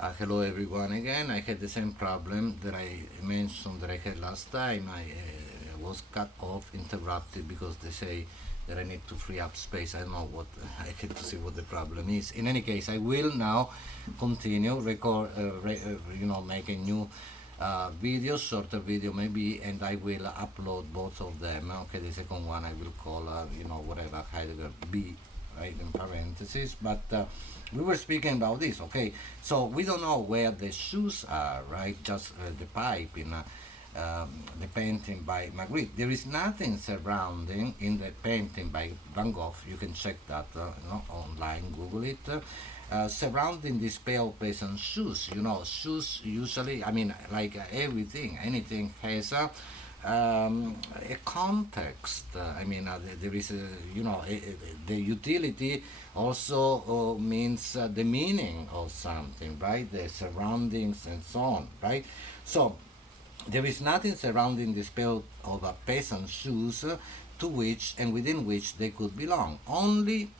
Hello everyone again. I had the same problem that I mentioned that I had last time. I was cut off, interrupted because they say that I need to free up space. I don't know what I had to see what the problem is. In any case, I will now continue record, make a new video, shorter video maybe, and I will upload both of them. Okay, the second one I will call whatever Heidegger B, right, in parentheses, but we were speaking about this. Okay, so we don't know where the shoes are, right? Just the pipe in the painting by Magritte. There is nothing surrounding in the painting by Van Gogh. You can check that online, Google it. Surrounding this pale peasant shoes, shoes usually, I mean, like everything, anything has a context. I mean, there is the utility also means the meaning of something, right? The surroundings and so on, right? So there is nothing surrounding this pair of peasant shoes to which and within which they could belong. Only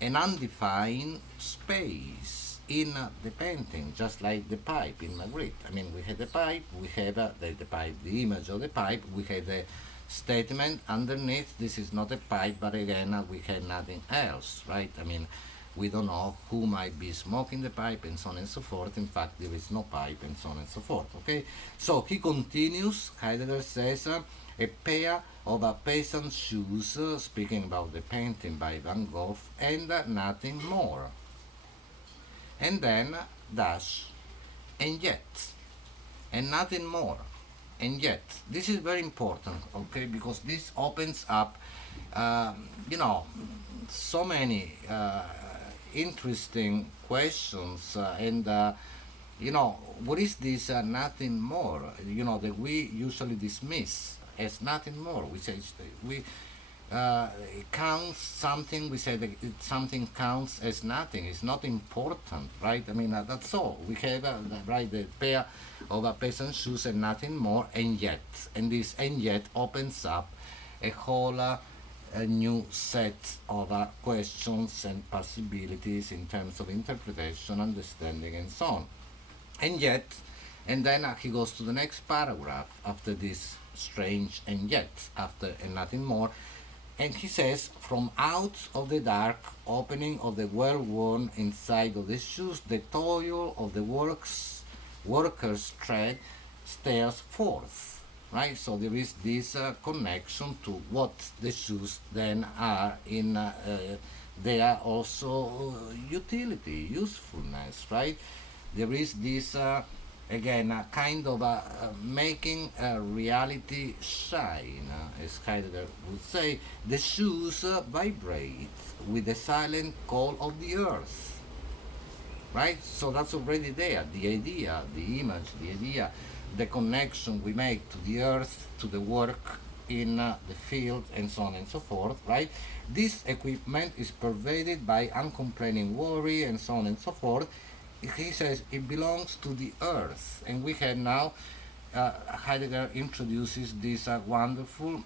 an undefined space in the painting, just like the pipe in Magritte. I mean, we had the pipe, we have the pipe, the image of the pipe, we had the statement underneath, this is not a pipe, but again, we had nothing else, right? I mean, we don't know who might be smoking the pipe and so on and so forth. In fact, there is no pipe and so on and so forth, okay? So he continues, Heidegger says, a pair of peasant shoes, speaking about the painting by Van Gogh, and nothing more. And then dash, and yet, and nothing more. And yet, this is very important, okay, because this opens up, so many interesting questions, and what is this nothing more, that we usually dismiss as nothing more. We say we it counts something, we say that something counts as nothing, it's not important, right? I mean, that's all we have, right, the pair of peasant shoes and nothing more. And yet, and this and yet opens up a whole a new set of questions and possibilities in terms of interpretation, understanding, and so on. And yet, and then he goes to the next paragraph after this strange and yet, after and nothing more, and he says, from out of the dark opening of the well worn inside of the shoes, the toil of the worker's tread stares forth. Right? So there is this connection to what the shoes then are in their also utility, usefulness, right? There is this again a kind of making reality shine, as Heidegger would say. The shoes vibrate with the silent call of the earth, right? So that's already there. The idea, the image, the idea, the connection we make to the earth, to the work in the field, and so on and so forth, right? This equipment is pervaded by uncomplaining worry, and so on and so forth. He says it belongs to the earth, and we have now Heidegger introduces this wonderful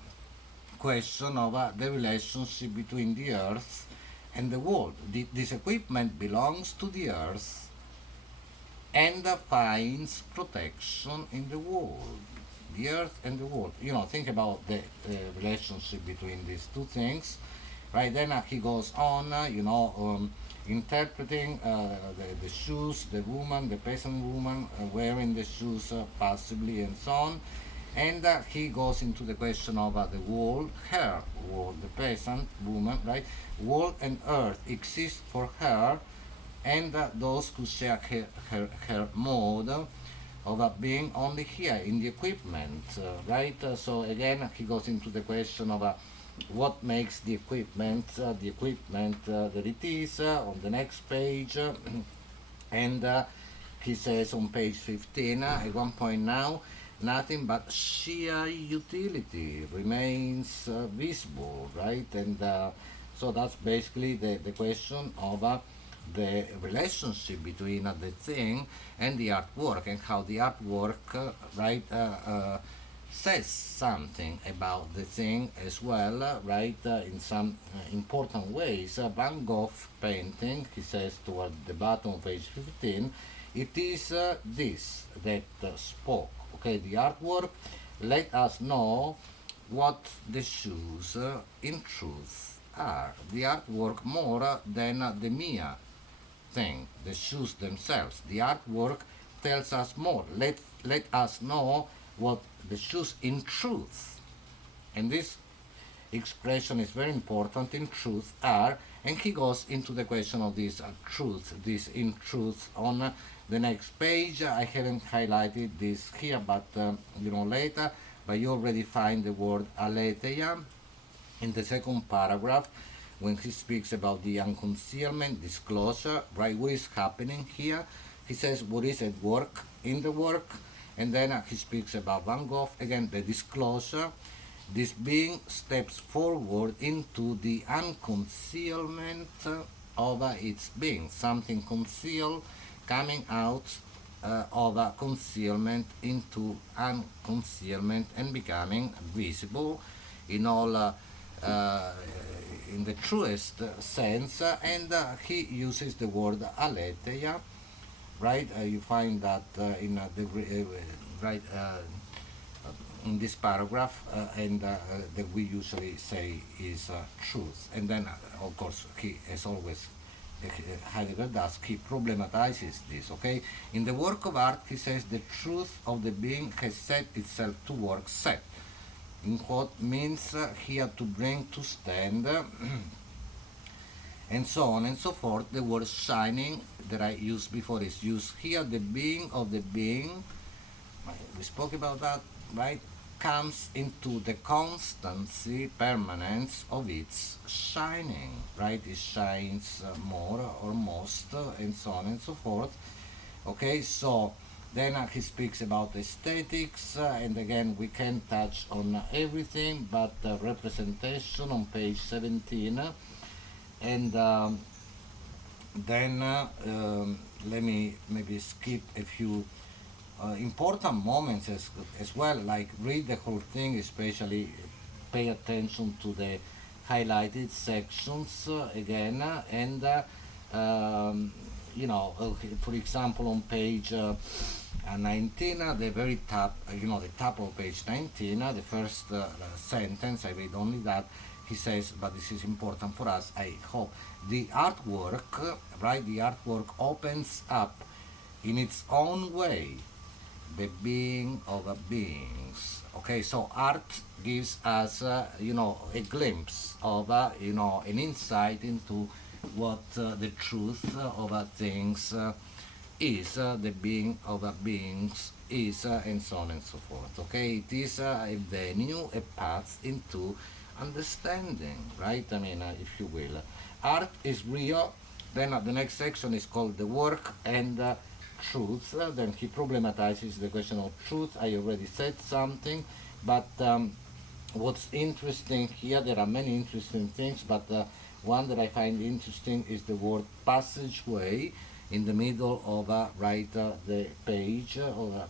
question of the relationship between the earth and the world. This equipment belongs to the earth and finds protection in the world. The earth and the world. Think about the relationship between these two things, right? Then he goes on, interpreting the shoes, the woman, the peasant woman wearing the shoes, possibly, and so on. And he goes into the question of the world, her world, the peasant woman, right? World and earth exist for her and those who share her mode of being only here in the equipment, right? So again, he goes into the question of what makes the equipment that it is on the next page. And he says on page 15, at one point now, nothing but sheer utility remains visible, right? And so that's basically the question of the relationship between the thing and the artwork, and how the artwork, right, says something about the thing as well, right, in some important ways. Van Gogh painting, he says toward the bottom of page 15, it is this that spoke. Okay, the artwork let us know what the shoes in truth are. The artwork more than the mere thing, the shoes themselves. The artwork tells us more. Let us know what the shoes in truth, and this expression is very important, in truth are, and he goes into the question of this truth, this in truth on the next page. I haven't highlighted this here, but later, but you already find the word aletheia in the second paragraph when he speaks about the unconcealment, disclosure, right? What is happening here? He says what is at work in the work, and then he speaks about Van Gogh again, the disclosure. This being steps forward into the unconcealment of its being, something concealed coming out of a concealment into unconcealment and becoming visible in all in the truest sense, and he uses the word aletheia, right? You find that in the right in this paragraph, and that we usually say is truth. And then, of course, he, as always, Heidegger does, he problematizes this. Okay, in the work of art, he says the truth of the being has set itself to work. Set, in what means here to bring to stand. And so on and so forth. The word shining that I used before is used here. The being of the being, we spoke about that, right, comes into the constancy, permanence of its shining, right? It shines more or most, and so on and so forth. Okay, so then he speaks about aesthetics, and again, we can touch on everything, but representation on page 17. And then let me maybe skip a few important moments as well, like read the whole thing, especially pay attention to the highlighted sections again, and for example, on page 19, the very top, the top of page 19, the first sentence, I read only that. He says, but this is important for us, I hope. The artwork, right, the artwork opens up in its own way the being of beings. Okay, so art gives us, a glimpse of, an insight into what the truth of things is, the being of beings is, and so on and so forth. Okay, it is a venue, a path into understanding, right? I mean, if you will. Art is real. Then the next section is called the work and truth. Then he problematizes the question of truth. I already said something, but what's interesting here, there are many interesting things, but one that I find interesting is the word passageway in the middle of the page,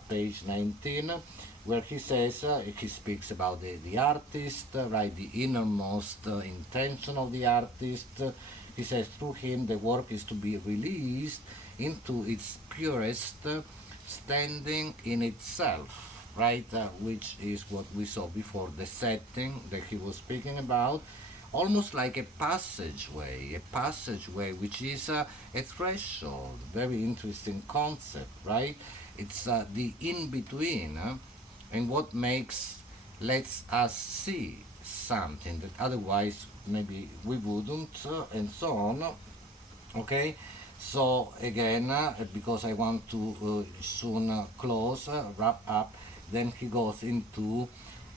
page 19, where he says, he speaks about the artist, right, the innermost intention of the artist. He says through him the work is to be released into its purest standing in itself, right, which is what we saw before, the setting that he was speaking about, almost like a passageway which is a threshold, very interesting concept, right? It's the in-between, and what lets us see something that otherwise maybe we wouldn't, and so on. Okay, so again, because I want to soon close, wrap up, then he goes into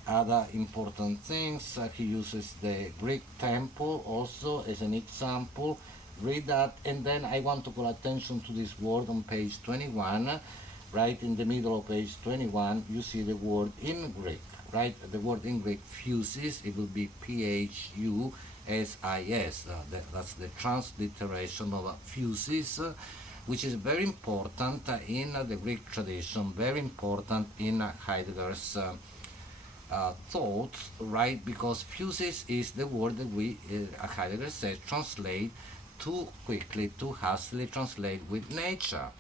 other important things. He uses the Greek temple also as an example. Read that, and then I want to call attention to this word on page 21. Right in the middle of page 21, you see the word in Greek, right? The word in Greek, phusis, it will be Phusis. That's the transliteration of phusis, which is very important in the Greek tradition, very important in Heidegger's thought, right? Because phusis is the word that we, Heidegger says, translate too quickly, too hastily translate with nature.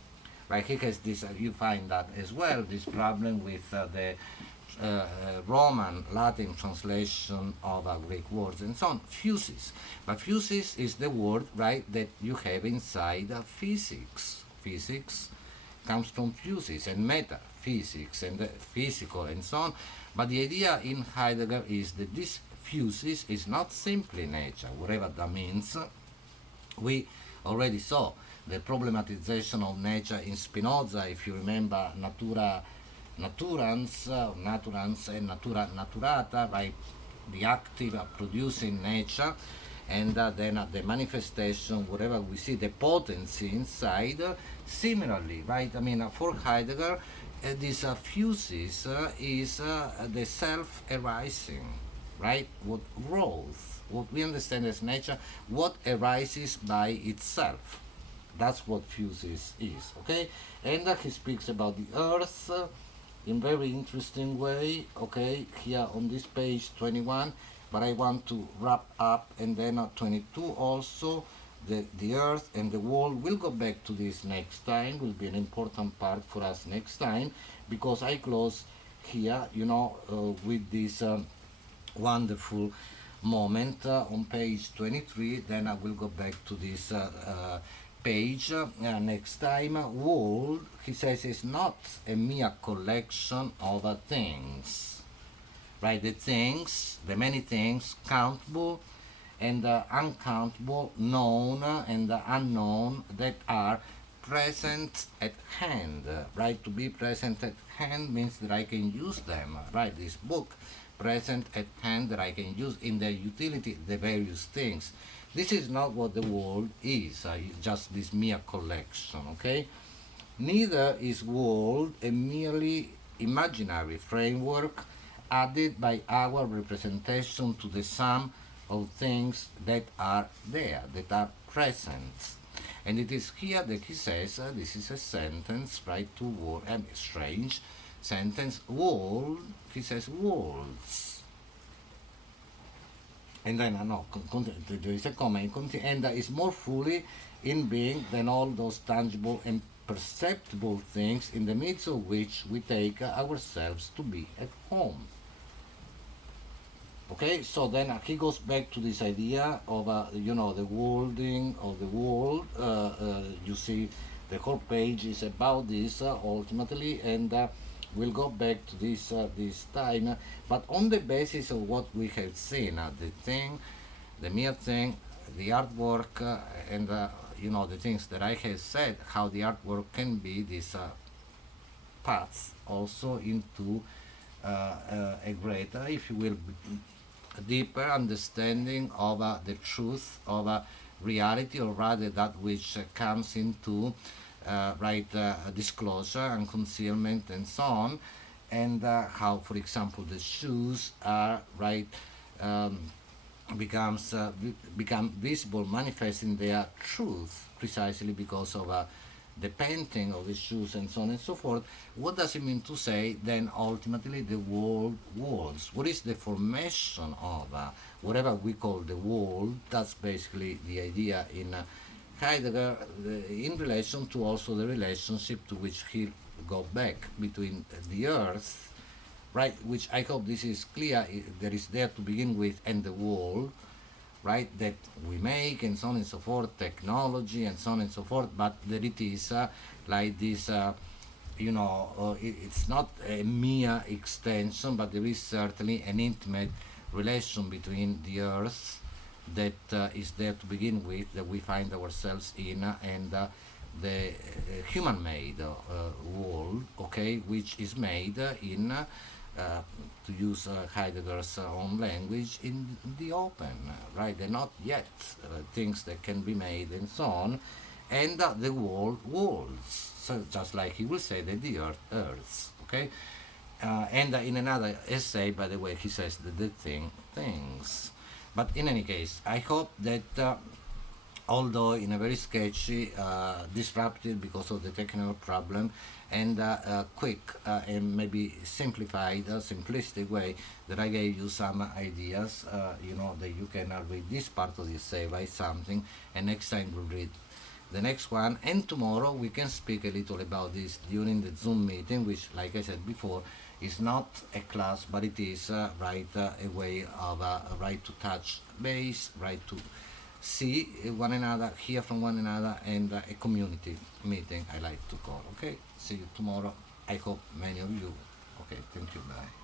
right? He has this, you find that as well, this problem with the Roman Latin translation of Greek words and so on, fusis. But fusis is the word, right, that you have inside physics. Physics comes from fusis and metaphysics and physical and so on. But the idea in Heidegger is that this fusis is not simply nature, whatever that means. We already saw the problematization of nature in Spinoza, if you remember natura naturans, naturans and natura naturata, right? The active producing nature, and then the manifestation, whatever we see, the potency inside. Similarly, right? I mean, for Heidegger, this fusis is the self-arising, right? What growth, what we understand as nature, what arises by itself. That's what fusis is, okay? And he speaks about the earth in very interesting way, okay, here on this page 21, but I want to wrap up, and then 22 also, the earth and the world. We'll go back to this next time, will be an important part for us next time, because I close here, with this wonderful moment on page 23, then I will go back to this page next time. World, he says, is not a mere collection of things, right? The things, the many things, countable and uncountable, known and unknown, that are present at hand, right? To be present at hand means that I can use them, right? This book, present at hand, that I can use in their utility, the various things. This is not what the world is, just this mere collection, okay? Neither is world a merely imaginary framework added by our representation to the sum of things that are there, that are present. And it is here that he says, this is a sentence, right, two words, strange sentence, world, he says worlds. And then, no, there is a comma, and is more fully in being than all those tangible and perceptible things in the midst of which we take ourselves to be at home. Okay, so then he goes back to this idea of, the worlding of the world. You see, the whole page is about this ultimately, and we'll go back to this time, but on the basis of what we have seen, the thing, the mere thing, the artwork, and the things that I have said, how the artwork can be this path also into a greater, if you will, a deeper understanding of the truth of reality, or rather that which comes into disclosure and concealment and so on, and how, for example, the shoes are become visible, manifesting their truth precisely because of the painting of the shoes and so on and so forth. What does it mean to say then ultimately the world worlds? What is the formation of whatever we call the world? That's basically the idea in Heidegger in relation to also the relationship to which he go back between the earth, right, which I hope this is clear, there is there to begin with, and the world, right, that we make and so on and so forth, technology and so on and so forth, but that it is like this, it's not a mere extension, but there is certainly an intimate relation between the earth that is there to begin with, that we find ourselves in, and the human-made world, okay, which is made in to use Heidegger's own language, in the open, right? They're not yet things that can be made and so on, and the world worlds, so just like he will say that the earth earths, okay? And in another essay, by the way, he says that the thing things. But in any case, I hope that although in a very sketchy, disrupted because of the technical problem, and quick and maybe simplified, simplistic way, that I gave you some ideas, that you can read this part of the essay, write something, and next time we'll read the next one, and tomorrow we can speak a little about this during the Zoom meeting, which, like I said before, is not a class, but it is a way of right to touch base, right to see one another, hear from one another, and a community meeting, I like to call. Okay, see you tomorrow. I hope many of you. Okay, thank you. Bye.